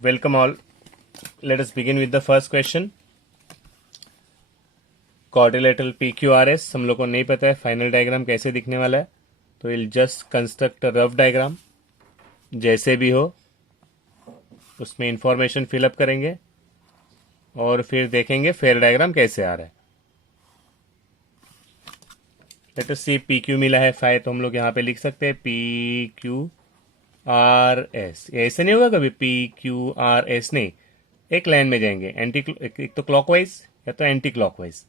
Welcome all. Let us begin with the first question. Quadrilateral PQRS हम लोग को नहीं पता है फाइनल डायग्राम कैसे दिखने वाला है, तो will just construct a rough diagram जैसे भी हो, उसमें इंफॉर्मेशन फिलअप करेंगे और फिर देखेंगे फेयर डायग्राम कैसे आ रहा है. लेट अस सी PQ मिला है 5, तो हम लोग यहाँ पे लिख सकते हैं PQRS. ऐसे नहीं होगा कभी PQRS, नहीं, एक लाइन में जाएंगे एक तो क्लॉकवाइज या तो anti clockwise.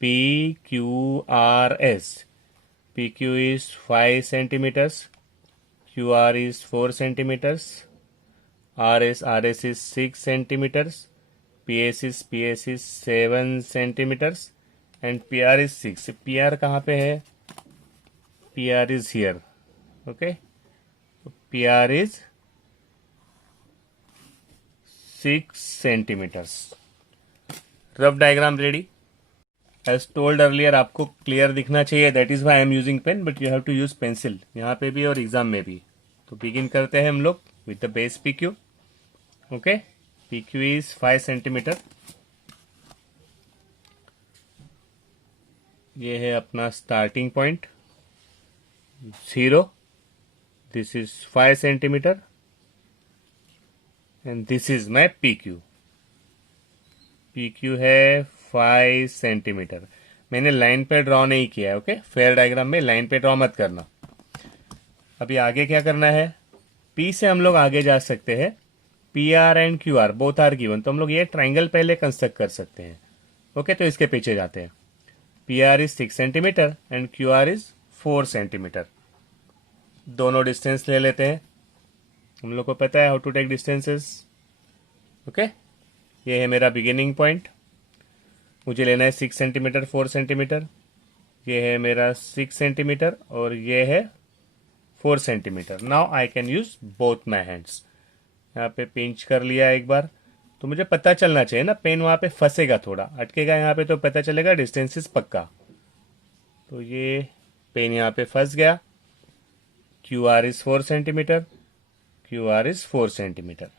PQRS. PQ is 5 centimeters, QR is 4 centimeters, RS is 6 centimeters, PS is 7 centimeters and PR is 6. PR कहाँ पे है? PR is here. Okay, PR is 6 centimeters. Rough diagram ready. As told earlier आपको क्लियर दिखना चाहिए, that is why I am using pen, but you have to use pencil यहाँ पे भी और एग्जाम में भी. तो बिगिन करते हैं हम लोग with the base PQ. Okay, PQ is 5 centimetre. ये है अपना starting point 0. This is 5 centimetre and this is my PQ. PQ है 5 सेंटीमीटर. मैंने लाइन पे ड्रॉ नहीं किया है. ओके, फेयर डायग्राम में लाइन पे ड्रॉ मत करना. अभी आगे क्या करना है, P से हम लोग आगे जा सकते हैं. PR and QR both are given, तो हम लोग ये ट्राइंगल पहले कंस्ट्रक्ट कर सकते हैं. ओके, तो इसके पीछे जाते हैं. PR is 6 centimetre and QR is 4 centimetre. दोनों डिस्टेंस ले लेते हैं. हम लोग को पता है how to take distances. Okay, ये है मेरा बिगिनिंग पॉइंट. मुझे लेना है 6 सेंटीमीटर 4 सेंटीमीटर. ये है मेरा 6 सेंटीमीटर और ये है 4 centimetre. Now I can use both my hands. यहाँ पे पिंच कर लिया एक बार, तो मुझे पता चलना चाहिए ना, पेन वहाँ पे फंसेगा, थोड़ा अटकेगा यहाँ पे, तो पता चलेगा डिस्टेंसेस पक्का. तो ये पेन यहाँ पे फंस गया. QR is 4 centimetre, QR is 4 centimetre.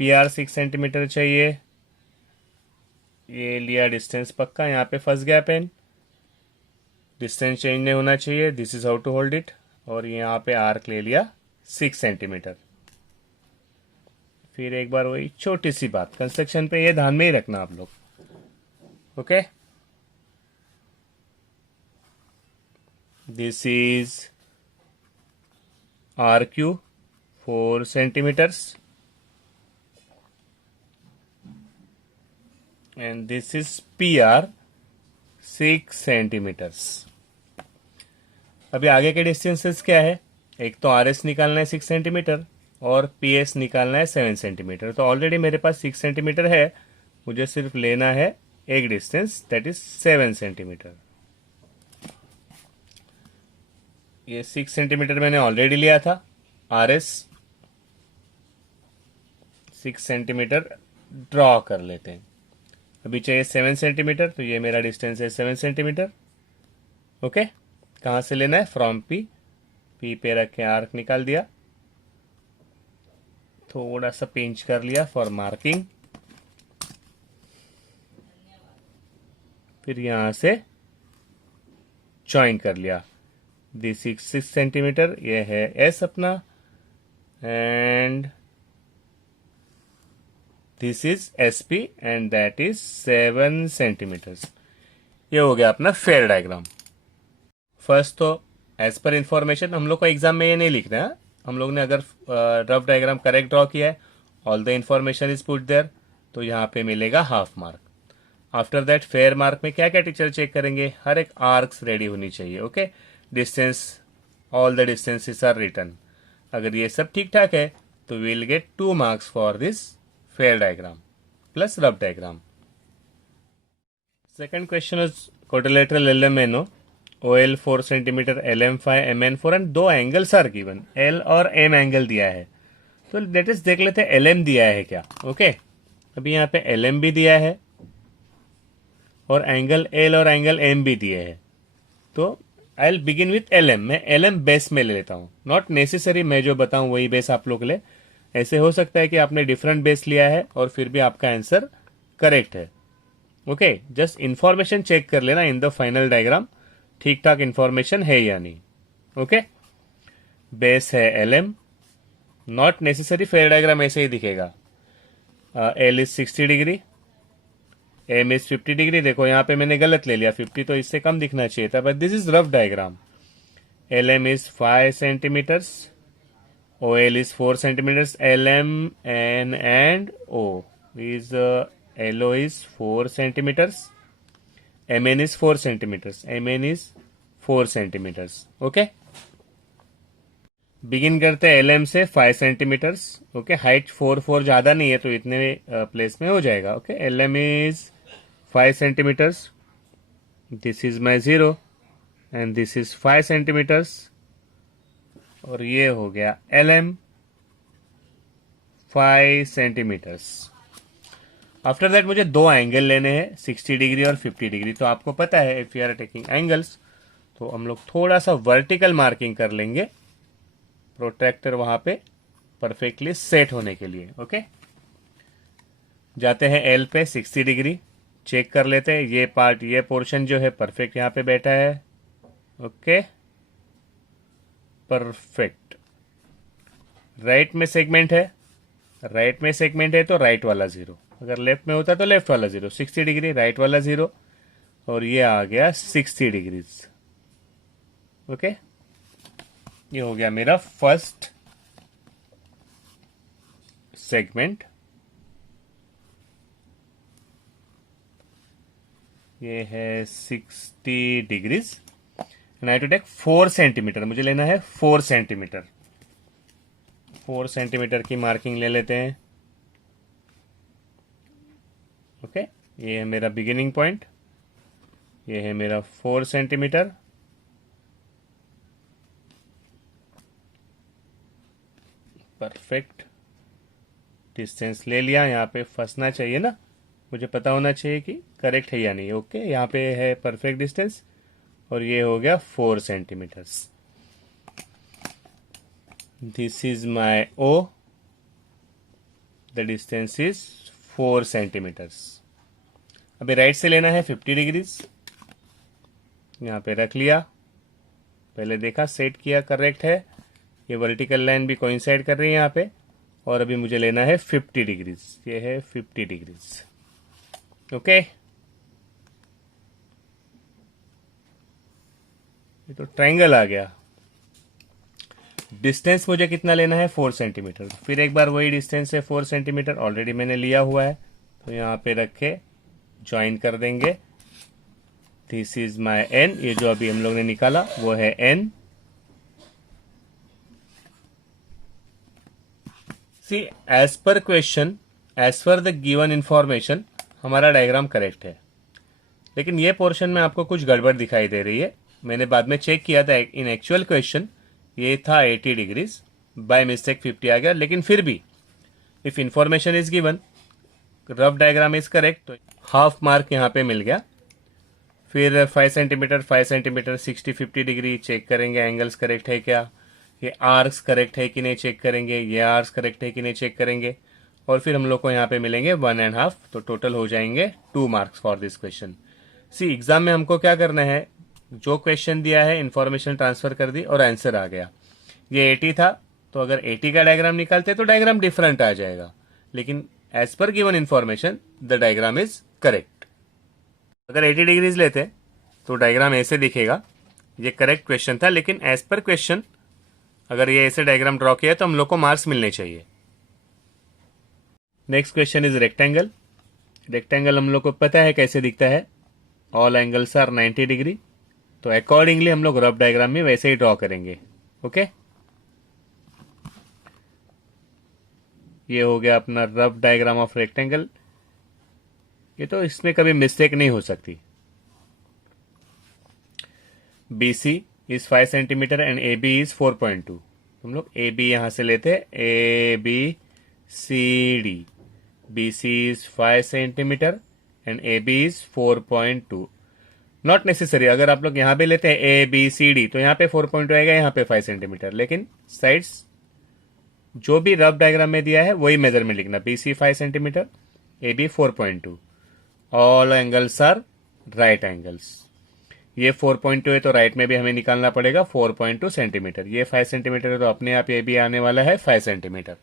PR 6 centimetre चाहिए. ये लिया डिस्टेंस पक्का, यहाँ पे फंस गया पेन. डिस्टेंस चेंज नहीं होना चाहिए. This is how to hold it. और यहाँ पे आर्क ले लिया 6 सेंटीमीटर. फिर एक बार वही छोटी सी बात, कंस्ट्रक्शन पे ये ध्यान में ही रखना आप लोग. Okay, this is RQ 4 centimetres and this is PR 6 centimetres. अभी आगे के डिस्टेंसेस क्या है, एक तो RS निकालना है 6 सेंटीमीटर और PS निकालना है 7 सेंटीमीटर. तो ऑलरेडी मेरे पास 6 सेंटीमीटर है, मुझे सिर्फ लेना है एक डिस्टेंस, दैट इज 7 सेंटीमीटर. ये 6 सेंटीमीटर मैंने ऑलरेडी लिया था. RS 6 सेंटीमीटर ड्रॉ कर लेते हैं. अभी चाहिए 7 सेंटीमीटर, तो ये मेरा डिस्टेंस है 7 सेंटीमीटर. ओके, कहाँ से लेना है, फ्रॉम P पे रख के आर्क निकाल दिया, थोड़ा सा पिंच कर लिया फॉर मार्किंग. फिर यहां से ज्वाइन कर लिया. दिस 6 सेंटीमीटर, ये है S अपना, and this is SP and that is 7 centimetres. ये हो गया अपना फेयर डायग्राम. फर्स्ट तो एज पर इंफॉर्मेशन हम लोग को एग्जाम में ये नहीं लिखना है. हम लोग ने अगर रफ डायग्राम करेक्ट ड्रॉ किया है, all the information is put there, तो यहाँ पे मिलेगा half mark. After that fair mark में क्या क्या टीचर चेक करेंगे, हर एक आर्क्स रेडी होनी चाहिए. Okay, distance, all the distances are written. अगर ये सब ठीक ठाक है तो we will get 2 marks for this fair diagram plus rough diagram. Second question is quadrilateral LMNO, OL 4 centimetre, LM 5, MN 4 and 2 angles are given. L और M angle दिया है, तो लेट अस देख लेते हैं LM दिया है क्या. ओके, अभी यहाँ पे LM भी दिया है और एंगल L और एंगल M भी दिए हैं. तो I will begin with LM. मैं LM बेस में ले लेता हूँ, नॉट नेसेसरी मैं जो बताऊँ वही बेस आप लोग ले. ऐसे हो सकता है कि आपने डिफरेंट बेस लिया है और फिर भी आपका आंसर करेक्ट है। ओके, जस्ट इंफॉर्मेशन चेक कर लेना इन द फाइनल डायग्राम, ठीक ठाक इंफॉर्मेशन है या नहीं। ओके, बेस है LM, not necessary fair diagram ऐसे ही दिखेगा। L is 60 degree, M is 50 degree. देखो यहाँ पे मैंने गलत ले लिया, 50 तो इससे कम दिखना चाहिए था, but this is rough diagram. LM is 5 centimeters, OL is 4 centimeters, LM and O is LO is 4 centimeters, MN is 4 centimeters, MN is 4 centimeters. Okay, begin करते हैं LM से 5 सेंटीमीटर्स। ओके, हाइट 4 ज़्यादा नहीं है तो इतने प्लेस में हो जाएगा। Okay, LM is 5 centimeters, this is my 0 and this is 5 centimetres, और ये हो गया LM 5 सेंटीमीटर्स। आफ्टर दैट मुझे दो एंगल लेने हैं, 60 डिग्री और 50 डिग्री। तो आपको पता है if you are taking angles तो हम लोग थोड़ा सा वर्टिकल मार्किंग कर लेंगे, प्रोट्रैक्टर वहां पे परफेक्टली सेट होने के लिए। ओके, जाते हैं L पे 60 डिग्री, चेक कर लेते हैं ये पार्ट, ये पोर्शन जो है परफेक्ट यहाँ पे बैठा है। Okay, perfect. राइट में सेगमेंट है, राइट में सेगमेंट है तो राइट वाला 0, अगर लेफ्ट में होता तो लेफ्ट वाला 0। 60 डिग्री राइट वाला 0, और ये आ गया 60 डिग्रीज। ओके, ये हो गया मेरा फर्स्ट सेगमेंट। ये है 60 degrees and I to take 4 centimetre, मुझे लेना है 4 सेंटीमीटर। 4 सेंटीमीटर की मार्किंग ले लेते हैं। ओके, ये है मेरा बिगिनिंग पॉइंट, ये है मेरा 4 सेंटीमीटर। परफेक्ट डिस्टेंस ले लिया, यहाँ पे फंसना चाहिए ना, मुझे पता होना चाहिए कि करेक्ट है या नहीं। ओके, यहाँ पे है परफेक्ट डिस्टेंस, और ये हो गया 4 centimetres. This is my O, the distance is 4 centimetres. अभी राइट से लेना है 50 डिग्रीज, यहाँ पे रख लिया, पहले देखा सेट किया करेक्ट है, ये वर्टिकल लाइन भी कोइंसाइड कर रही है यहाँ पे, और अभी मुझे लेना है 50 डिग्रीज, ये है 50 डिग्रीज। ओके, ये तो ट्रायंगल आ गया। डिस्टेंस मुझे कितना लेना है 4 सेंटीमीटर, फिर एक बार वही डिस्टेंस है 4 सेंटीमीटर, ऑलरेडी मैंने लिया हुआ है, तो यहाँ पे रख के ज्वाइन कर देंगे। दिस इज माई N, ये जो अभी हम लोग ने निकाला वो है N। See as per question, as per the given information हमारा डायग्राम करेक्ट है, लेकिन ये पोर्शन में आपको कुछ गड़बड़ दिखाई दे रही है। मैंने बाद में चेक किया था, इन एक्चुअल क्वेश्चन ये था 80 डिग्रीज, बाय मिस्टेक 50 आ गया, लेकिन फिर भी if information is given, rough diagram is correct, तो हाफ मार्क यहाँ पे मिल गया। फिर 5 सेंटीमीटर 5 सेंटीमीटर 60 50 डिग्री चेक करेंगे, एंगल्स करेक्ट है क्या, ये आर्क्स करेक्ट है कि नहीं चेक करेंगे, ये आर्क्स करेक्ट है कि नहीं चेक करेंगे, और फिर हम लोग को यहाँ पे मिलेंगे 1.5, तो टोटल हो जाएंगे 2 marks for this question. See exam में हमको क्या करना है, जो क्वेश्चन दिया है इन्फॉर्मेशन ट्रांसफर कर दी और आंसर आ गया। ये 80 था, तो अगर 80 का डायग्राम निकालते तो डायग्राम डिफरेंट आ जाएगा, लेकिन as per given information the diagram is correct. अगर 80 डिग्रीज लेते तो डायग्राम ऐसे दिखेगा, ये करेक्ट क्वेश्चन था, लेकिन एज पर क्वेश्चन अगर ये ऐसे डायग्राम ड्रॉ किया तो हम लोग को मार्क्स मिलने चाहिए। Next question is rectangle. Rectangle हम लोग को पता है कैसे दिखता है, ऑल एंगल्स आर 90 डिग्री, तो अकॉर्डिंगली हम लोग रफ डायग्राम में वैसे ही ड्रॉ करेंगे। ओके, ये हो गया अपना रफ डायग्राम ऑफ रेक्टेंगल। ये तो इसमें कभी मिस्टेक नहीं हो सकती। BC is 5 centimetre and AB is 4.2। हम लोग AB यहां से लेते हैं, ABCD। BC is 5 centimetre and AB is 4.2। Not necessary, अगर आप लोग यहां पे लेते हैं ABCD तो यहाँ पे 4.2 आएगा, यहाँ पे 5 सेंटीमीटर, लेकिन साइड्स जो भी रफ डायग्राम में दिया है वही मेजरमेंट लिखना। BC 5 centimetre, AB 4.2, all angles are right angles. ये 4.2 है तो राइट में भी हमें निकालना पड़ेगा 4.2 सेंटीमीटर। ये 5 सेंटीमीटर है तो अपने आप ये भी आने वाला है 5 सेंटीमीटर।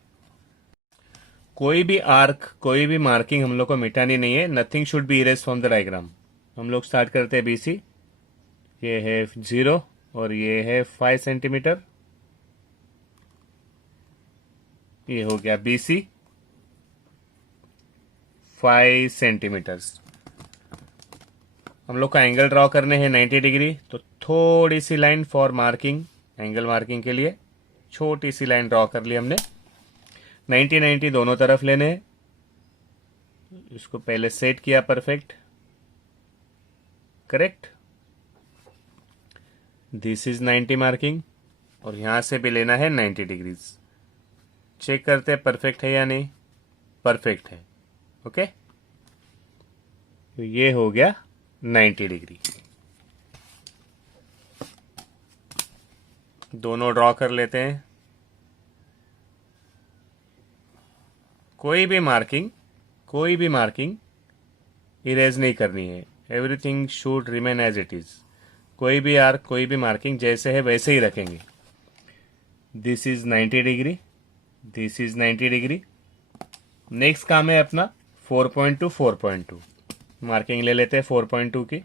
कोई भी आर्क, कोई भी मार्किंग हम लोग को मिटानी नहीं है। Nothing should be erase from the diagram. हम लोग स्टार्ट करते हैं BC, ये है 0 और ये है 5 सेंटीमीटर। ये हो गया BC 5 सेंटीमीटर्स। हम लोग का एंगल ड्रॉ करने हैं 90 डिग्री, तो थोड़ी सी line for marking, angle marking के लिए छोटी सी लाइन ड्रॉ कर ली हमने। 90 दोनों तरफ लेने हैं। इसको पहले सेट किया perfect, correct. This is 90 marking और यहां से भी लेना है 90 डिग्रीज। चेक करते हैं परफेक्ट है या नहीं। परफेक्ट है, ओके। तो ये हो गया 90 डिग्री। दोनों ड्रॉ कर लेते हैं। कोई भी मार्किंग इरेज नहीं करनी है। Everything should remain as it is. कोई भी आर्क, कोई भी मार्किंग जैसे है वैसे ही रखेंगे। This is 90 degree, this is 90 degree. Next काम है अपना 4.2 4.2 मार्किंग ले लेते हैं 4.2 की।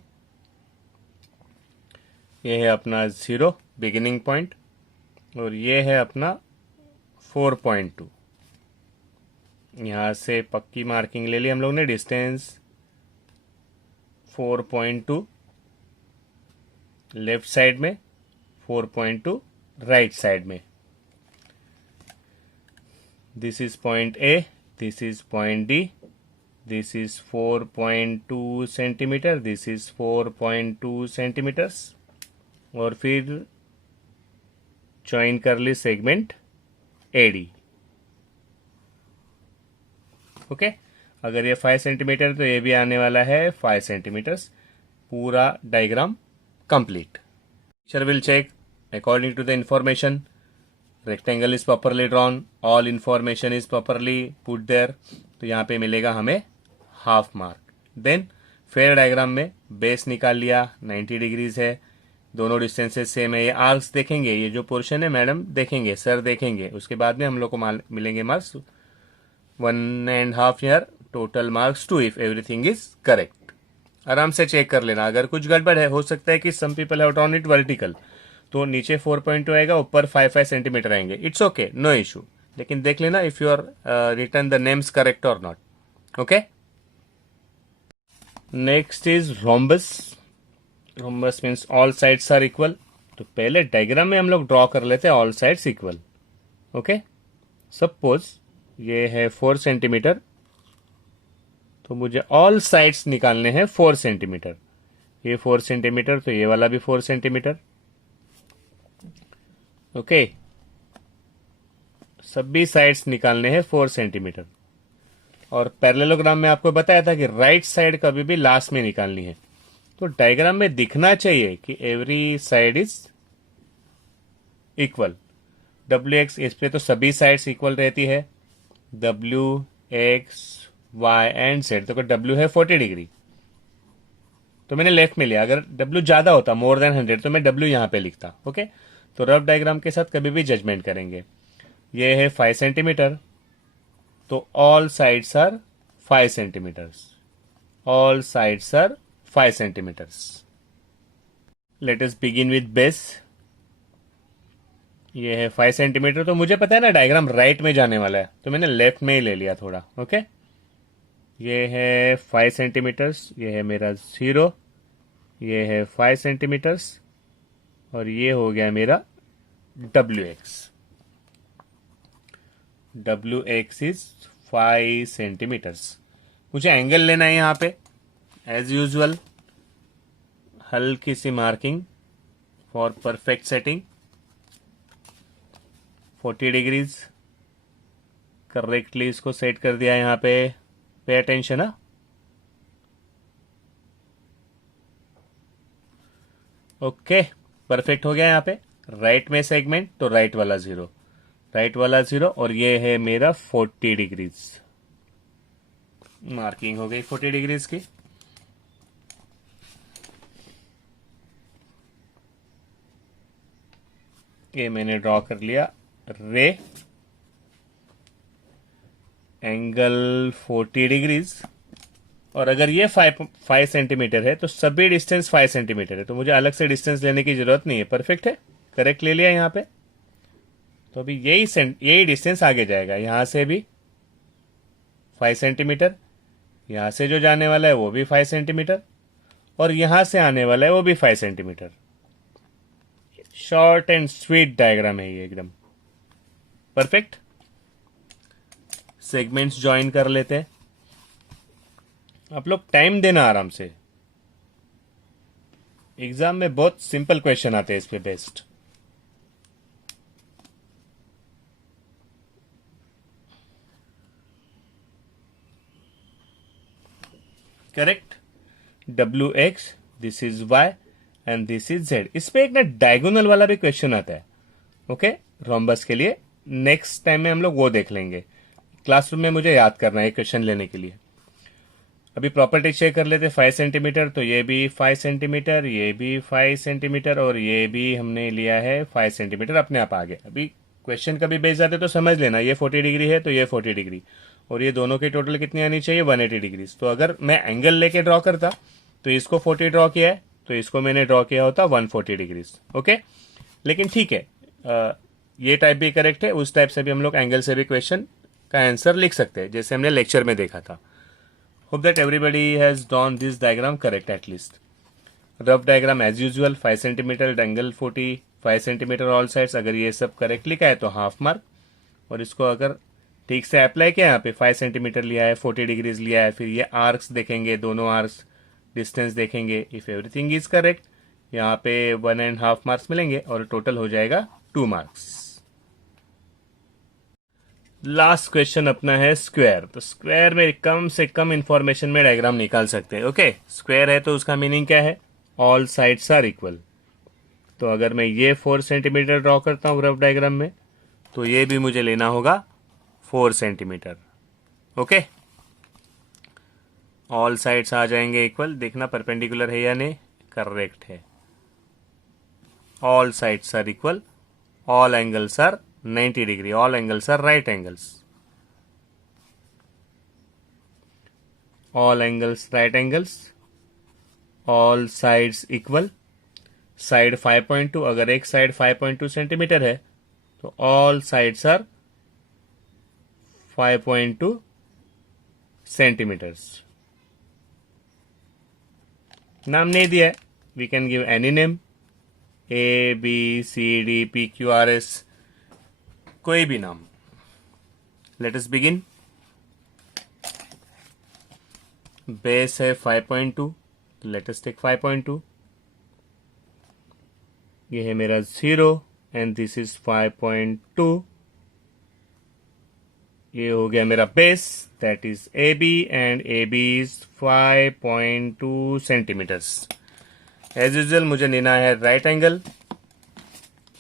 ये है अपना 0 बिगिनिंग पॉइंट और ये है अपना 4.2। यहां से पक्की मार्किंग ले ली हम लोग ने। डिस्टेंस 4.2 लेफ्ट साइड में, 4.2 राइट साइड में। This is point A, this is point D, this is 4.2 centimetre, this is 4.2 centimetres. और फिर ज्वाइन कर ली सेगमेंट AD, ओके। अगर ये 5 सेंटीमीटर तो ये भी आने वाला है 5 सेंटीमीटर्स। पूरा diagram complete. Teacher will check according to the information rectangle is properly drawn, all information is properly put there, तो यहाँ पे मिलेगा हमें half mark. Then fair diagram में बेस निकाल लिया, 90 डिग्रीज है, दोनों डिस्टेंसेस सेम है। ये आर्क्स देखेंगे, ये जो पोर्शन है मैडम देखेंगे, सर देखेंगे, उसके बाद में हम लोग को मिलेंगे marks 1.5 year, total marks 2 if everything is correct. आराम से चेक कर लेना। अगर कुछ गड़बड़ है, हो सकता है कि some people have drawn it vertical, तो नीचे 4.2 आएगा, ऊपर 5 सेंटीमीटर आएंगे। It's okay, no issue. लेकिन देख लेना if you are return the names correct और not, okay. Next is rhombus. Rhombus means all sides are equal. तो पहले डायग्राम में हम लोग ड्रॉ कर लेते हैं all sides equal, okay. Suppose ये है 4 सेंटीमीटर, तो मुझे ऑल साइड्स निकालने हैं 4 सेंटीमीटर। ये 4 सेंटीमीटर तो ये वाला भी 4 सेंटीमीटर, ओके। सभी साइड्स निकालने हैं 4 सेंटीमीटर। और पैरेललोग्राम में आपको बताया था कि राइट साइड कभी भी लास्ट में निकालनी है। तो डायग्राम में दिखना चाहिए कि every side is equal. WX, इस पे तो सभी साइड्स इक्वल रहती है। WX, Y एंड Z, तो W है 40 डिग्री, तो मैंने लेफ्ट में लिया। अगर W ज्यादा होता, मोर देन 100, तो मैं W यहां पे लिखता, ओके। तो रफ डायग्राम के साथ कभी भी जजमेंट करेंगे। ये है 5 सेंटीमीटर, तो all sides are 5 centimetres, all sides are 5 centimetres. Let us begin with base. ये है 5 सेंटीमीटर, तो मुझे पता है ना डायग्राम राइट में जाने वाला है, तो मैंने लेफ्ट में ही ले लिया थोड़ा, ओके। ये है 5 सेंटीमीटर्स, ये है मेरा 0, ये है 5 सेंटीमीटर्स और ये हो गया मेरा WX। WX इज 5 सेंटीमीटर्स। मुझे एंगल लेना है यहाँ पे, एज यूजुअल हल्की सी marking for perfect setting, 40 degrees correctly इसको सेट कर दिया यहाँ पे अटेंशन। है ओके, परफेक्ट हो गया। यहाँ पे राइट में सेगमेंट, तो राइट वाला 0, राइट वाला 0 और ये है मेरा 40 डिग्रीज। मार्किंग हो गई 40 डिग्रीज की। ये मैंने ड्रॉ कर लिया रे, एंगल 40 डिग्रीज, और अगर ये 5 सेंटीमीटर है तो सभी डिस्टेंस 5 सेंटीमीटर है, तो मुझे अलग से डिस्टेंस लेने की जरूरत नहीं है। परफेक्ट है, करेक्ट ले लिया यहाँ पे। तो अभी यही डिस्टेंस आगे जाएगा, यहां से भी 5 सेंटीमीटर, यहां से जो जाने वाला है वो भी 5 सेंटीमीटर, और यहां से आने वाला है वो भी 5 centimetre. Short and sweet diagram है ये, एकदम परफेक्ट। सेगमेंट्स ज्वाइन कर लेते हैं। आप लोग टाइम देना आराम से, एग्जाम में बहुत सिंपल क्वेश्चन आते हैं इस पे best. Correct, WX, this is Y and this is Z। इस पे एक ना डायगोनल वाला भी क्वेश्चन आता है, ओके, रोम्बस के लिए। नेक्स्ट टाइम में हम लोग वो देख लेंगे। क्लासरूम में मुझे याद करना है क्वेश्चन लेने के लिए। अभी प्रॉपर्टी चेक कर लेते। 5 सेंटीमीटर, तो ये भी 5 सेंटीमीटर, ये भी 5 सेंटीमीटर, और ये भी हमने लिया है 5 सेंटीमीटर। अपने आप आ गए। अभी क्वेश्चन कभी बेच जाते तो समझ लेना, ये 40 डिग्री है तो ये 40 डिग्री, और ये दोनों की टोटल कितनी आनी चाहिए, 180 डिग्री। तो अगर मैं एंगल लेके ड्रॉ करता तो इसको 40 ड्रॉ किया है, तो इसको मैंने ड्रॉ किया होता 140 डिग्रीज। ओके, लेकिन ठीक है, ये टाइप भी करेक्ट है। उस टाइप से भी हम लोग एंगल से भी क्वेश्चन का आंसर लिख सकते हैं, जैसे हमने लेक्चर में देखा था। Hope that everybody has drawn this diagram correct at least. Rough diagram as usual, 5 centimetre, angle 40, 5 centimetre all sides. अगर ये सब करेक्ट लिखा है तो हाफ मार्क, और इसको अगर ठीक से अप्लाई किया, यहाँ पे 5 सेंटीमीटर लिया है, 40 डिग्रीज लिया है, फिर ये आर्क्स देखेंगे, दोनों आर्क्स डिस्टेंस देखेंगे। इफ एवरीथिंग इज करेक्ट, यहाँ पे 1.5 मार्क्स मिलेंगे और टोटल हो जाएगा 2 मार्क्स। लास्ट क्वेश्चन अपना है स्क्वायर। तो स्क्वायर में कम से कम इंफॉर्मेशन में डायग्राम निकाल सकते हैं। ओके, स्क्वायर है तो उसका मीनिंग क्या है, ऑल साइड्स आर इक्वल। तो अगर मैं ये 4 सेंटीमीटर ड्रॉ करता हूँ रफ डायग्राम में, तो ये भी मुझे लेना होगा 4 सेंटीमीटर। ओके, ऑल साइड्स आ जाएंगे इक्वल। देखना परपेंडिकुलर है या नहीं, करेक्ट है। All sides are equal, all angles are 90 degree, all angles are right angles, all angles right angles, all sides equal. Side 5.2, अगर एक साइड 5.2 सेंटीमीटर है तो ऑल साइड्स आर 5.2 सेंटीमीटर्स। नाम नहीं दिया है, we can give any name, ABCDPQRS, कोई भी नाम। Late us begin. बेस है 5.2, लेट अस टेक 5.2। ये है मेरा 0 एंड दिस इज 5.2। ये हो गया मेरा base, that is AB, and AB इज 5.2 सेंटीमीटर्स। एज यूजल मुझे लेना है राइट एंगल,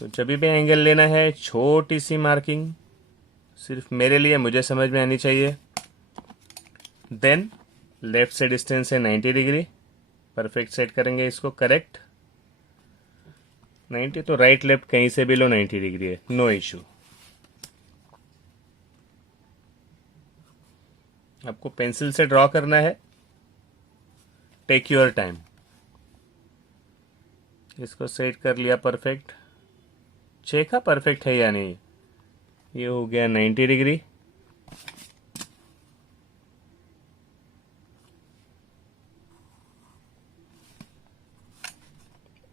तो जब भी एंगल लेना है छोटी सी मार्किंग सिर्फ मेरे लिए, मुझे समझ में आनी चाहिए। देन लेफ्ट से डिस्टेंस है 90 डिग्री, परफेक्ट सेट करेंगे इसको, करेक्ट 90, तो राइट लेफ्ट कहीं से भी लो 90 डिग्री है, नो इशू। आपको पेंसिल से ड्रॉ करना है, टेक योर टाइम। इसको सेट कर लिया परफेक्ट, चेका परफेक्ट है या नहीं। ये हो गया 90 डिग्री।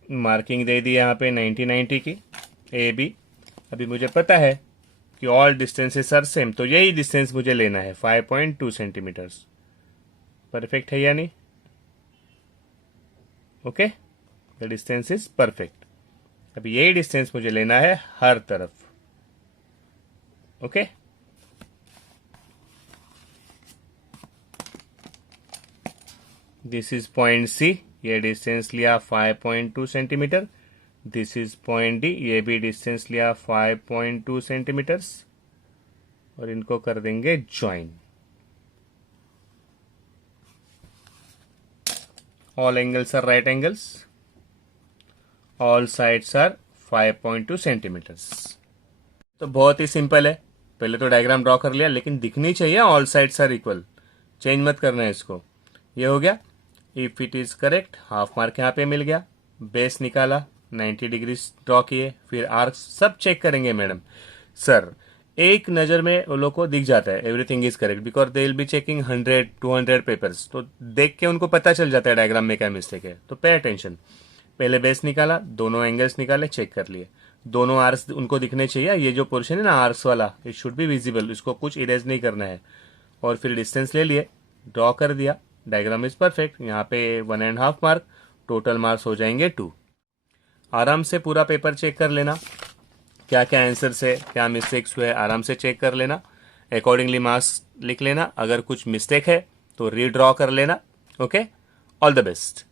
मार्किंग दे दी यहाँ पे 90 की AB। अभी मुझे पता है कि ऑल डिस्टेंसेस आर सेम, तो यही डिस्टेंस मुझे लेना है 5.2 सेंटीमीटर्स। परफेक्ट है या नहीं, okay, the distance is perfect. अभी यही डिस्टेंस मुझे लेना है हर तरफ, okay. This is point C, ये डिस्टेंस लिया 5.2 centimetre. This is point D, ये भी डिस्टेंस लिया 5.2 सेंटीमीटर्स और इनको कर देंगे join. All angles are right angles, all sides are 5.2 centimetres. तो बहुत ही सिंपल है, पहले तो डायग्राम ड्रॉ कर लिया, लेकिन दिखनी चाहिए all sides are equal, change मत करना है इसको। ये हो गया, if it is correct half mark यहाँ पे मिल गया। बेस निकाला, 90 डिग्री ड्रॉ किए, फिर आर्क सब चेक करेंगे मैडम। सर एक नज़र में वो लोग को दिख जाता है everything is correct, because they will be checking 100-200 papers, तो देख के उनको पता चल जाता है डायग्राम में क्या मिस्टेक है। तो पे अटेंशन, पहले बेस निकाला, दोनों एंगल्स निकाले, चेक कर लिए, दोनों आर्क्स उनको दिखने चाहिए। ये जो पोर्शन है ना आर्क्स वाला, इट शुड बी विजिबल, इसको कुछ इरेज नहीं करना है। और फिर डिस्टेंस ले लिए, ड्रॉ कर दिया, डायग्राम इज परफेक्ट। यहाँ पे 1.5 मार्क, टोटल मार्क्स हो जाएंगे 2। आराम से पूरा पेपर चेक कर लेना, क्या क्या आंसर्स है, क्या मिस्टेक्स हुए, आराम से चेक कर लेना, अकॉर्डिंगली मार्क्स लिख लेना। अगर कुछ मिस्टेक है तो रीड्रॉ कर लेना। Okay, all the best.